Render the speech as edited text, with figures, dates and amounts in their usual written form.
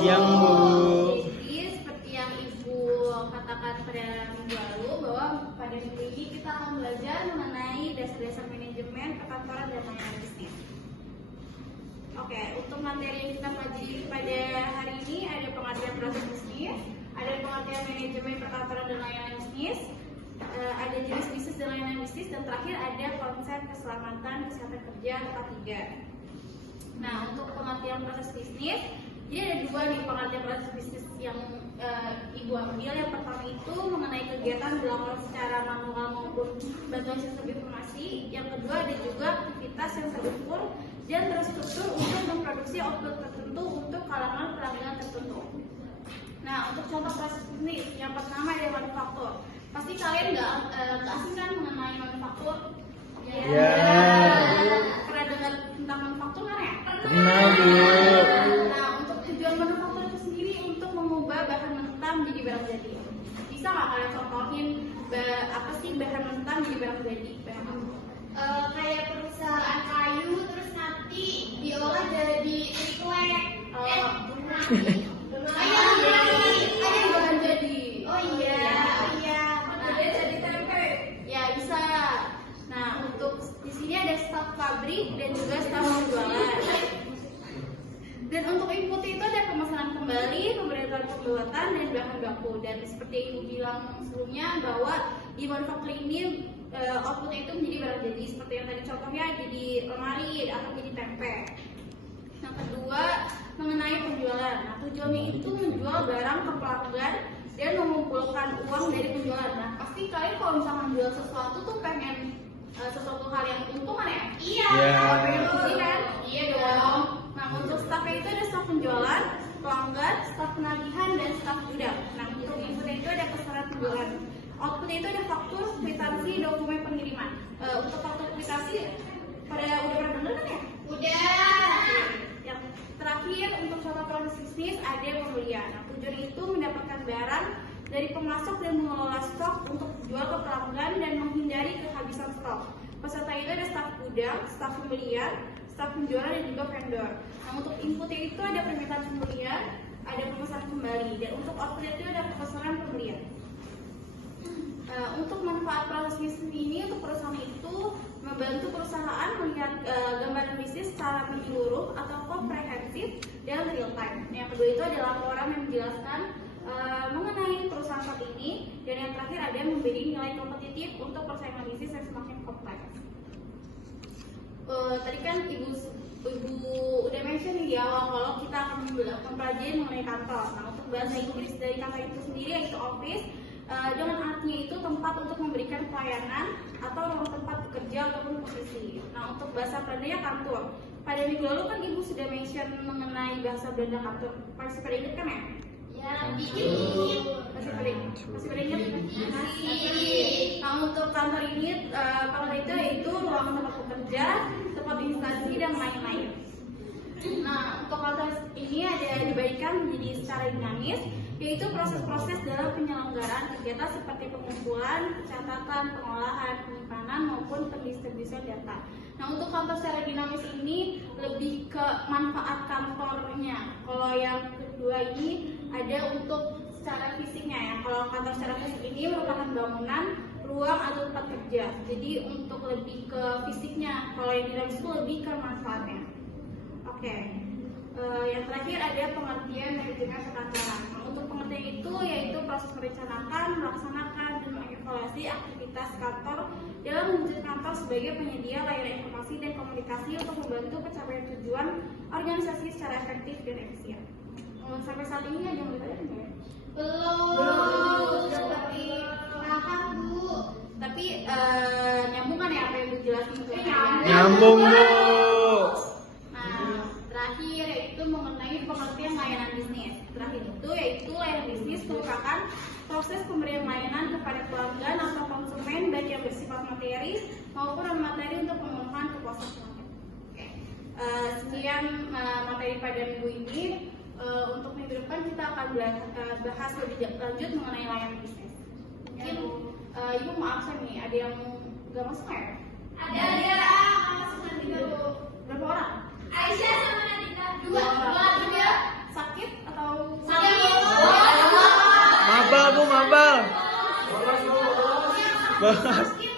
siang, Bu. Jadi seperti yang Ibu katakan pada minggu lalu bahwa pada minggu ini kita akan belajar mengenai dasar-dasar manajemen perkantoran dan layanan bisnis. Oke, untuk materi yang kita pelajari pada hari ini ada pengertian proses bisnis, ada pengertian manajemen perkantoran dan layanan bisnis, ada jenis bisnis dan layanan bisnis, dan terakhir ada konsep keselamatan kesehatan kerja atau 3. Nah, untuk pengertian proses bisnis, jadi ada dua nih pengertian proses bisnis yang Ibu ambil. Yang pertama itu mengenai kegiatan dilakukan secara manual maupun bantuan sistem informasi. Yang kedua ada juga aktivitas yang terukur dan terstruktur untuk memproduksi output tertentu untuk kalangan pelanggan tertentu. Nah, untuk contoh proses bisnis, yang pertama ada manufaktur. Pasti kalian nggak asing kan mengenai manufaktur? Ya. Pernah dengar tentang manufaktur kan ya? Pernah, Bu. Nah, untuk tujuan manufaktur itu sendiri untuk mengubah bahan mentah menjadi barang jadi. Bisa nggak kalian contohin apa sih bahan mentah menjadi barang jadi? Kayak perusahaan kayu terus nanti diolah jadi triplek. Ada bahan jadi. Oh iya. Nah, jadi tempe. Ya bisa. Nah, untuk di sini ada staf pabrik dan juga staf penjualan. Dan untuk input itu ada pemesanan kembali, pemberitahuan pembuatan, dan bahan baku. Dan seperti yang Ibu bilang sebelumnya bahwa di manufaktur ini outputnya itu menjadi barang jadi. Seperti yang tadi contohnya jadi lemari atau jadi tempe. Yang kedua mengenai penjualan. Nah, tujuannya itu menjual barang ke pelanggan dan mengumpulkan uang dari penjualan. Nah, pasti kalian kalau misalkan menjual sesuatu tuh pengen sesuatu hal yang untung kan ya? Iya. Pengen rugi kan? Iya dong. Nah, untuk stafnya itu ada staf penjualan, pelanggan, staf penagihan, dan staf gudang. Nah, untuk inputnya itu ada pesanan penjualan. Outputnya itu ada faktur, kwitansi, dokumen pengiriman. Untuk faktur kwitansi udah pernah dengar kan ya? Udah. Yang terakhir untuk contoh proses bisnis ada pembelian. Nah, tujuan itu mendapatkan barang dari pemasok dan mengelola stok untuk dijual ke pelanggan dan menghindari kehabisan stok. Peserta itu ada staf gudang, staf pembelian, staf penjualan, dan juga vendor. Nah, untuk inputnya itu ada permintaan pembelian, ada pemesanan kembali, dan untuk outputnya itu ada pemesanan pembelian. Untuk manfaat proses bisnis ini untuk perusahaan itu membantu perusahaan melihat gambaran bisnis secara menyeluruh atau komprehensif dan real time. Yang kedua itu ada laporan yang menjelaskan mengenai perusahaan saat ini, dan yang terakhir ada memberi nilai kompetitif untuk persaingan bisnis yang semakin kompleks. Tadi kan Ibu udah mention di awal kalau kita akan mempelajari mengenai kantor. Nah, untuk bahasa Inggris dari kantor itu sendiri yaitu office. Dengan artinya itu tempat untuk memberikan pelayanan atau ruang tempat bekerja ataupun posisi. Nah, untuk bahasa Belandanya kantor. Pada minggu lalu kan Ibu sudah mention mengenai bahasa Belanda kantor. Masih pada ingat kan ya? Ya, dikit. Masih pada ingat? Nah, untuk kantor ini, kantor itu yaitu ruang tempat bekerja, tempat instansi, dan lain-lain. Nah, untuk kantor ini ada dibagikan menjadi secara dinamis, yaitu proses-proses dalam penyelenggaraan kegiatan seperti pengumpulan, pencatatan, pengolahan, penyimpanan, maupun pendistribusian data. Nah, untuk kantor secara dinamis ini lebih ke manfaat kantornya. Kalau yang kedua ini ada untuk secara fisiknya ya. Kalau kantor secara fisik ini merupakan bangunan, ruang atau tempat kerja. Jadi untuk lebih ke fisiknya. Kalau yang dinamis itu lebih ke manfaatnya. Oke. Yang terakhir ada pengertian manajemen perkantoran. Nah, untuk pengertian itu yaitu proses merencanakan, melaksanakan, dan mengevaluasi aktivitas kantor dalam mewujudkan kantor sebagai penyedia layanan informasi dan komunikasi untuk membantu pencapaian tujuan organisasi secara efektif dan efisien. Sampai saat ini ada yang bertanya nggak? Belum. Seperti paham, Bu. Tapi nyambung kan ya apa yang dijelasin? Nyambung, Bu. Nah, terakhir yaitu mengenai pengertian layanan bisnis. Terakhir itu yaitu layanan bisnis merupakan proses pemberian layanan kepada pelanggan atau konsumen baik yang bersifat materi maupun non materi untuk memenuhi kepuasan pelanggan. Oke. Sekian materi pada minggu ini. Untuk minggu depan kita akan bahas lebih lanjut mengenai layanan bisnis. Mungkin Ibu mau absen nih, ada yang nggak masuk ya? Ada masuk nanti dulu. Berapa orang? Aisyah sama Nadina. Dua Dua. juga. Sakit atau Bos. Sakit